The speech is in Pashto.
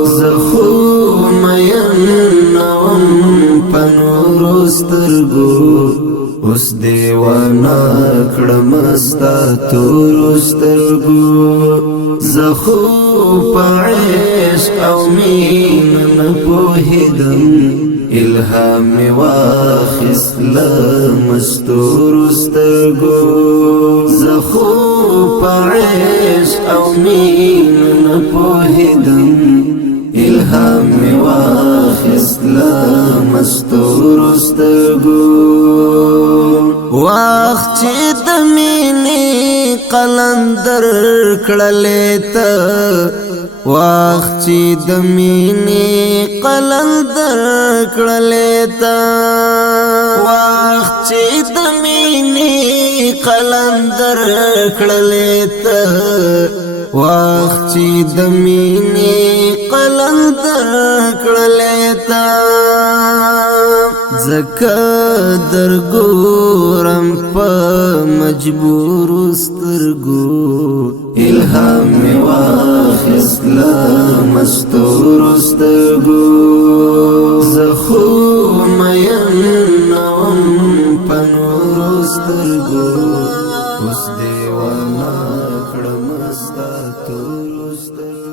زخو مینوم پنورو سترگو اس دیوانا کڑمستا تورو سترگو زخو پا عشق او مین نپوهدم الهام واخست لمستورو سترگو زخو پا عشق او مین نپوهدم الهام واخست لمستور سترگو وقت چی دمینی قلندر کڑلیتا وقت چی دمینی قلندر کڑلیتا وقت چی دمینی قلندر کڑلیتا وقت چی دمینی قلندر کڑلیتا زکا درگورم پا مجبور سترگو الهام واخست لمستور سترگو زخو مینوم پنور سترگو اس دیوانا کڑمستا تور سترگو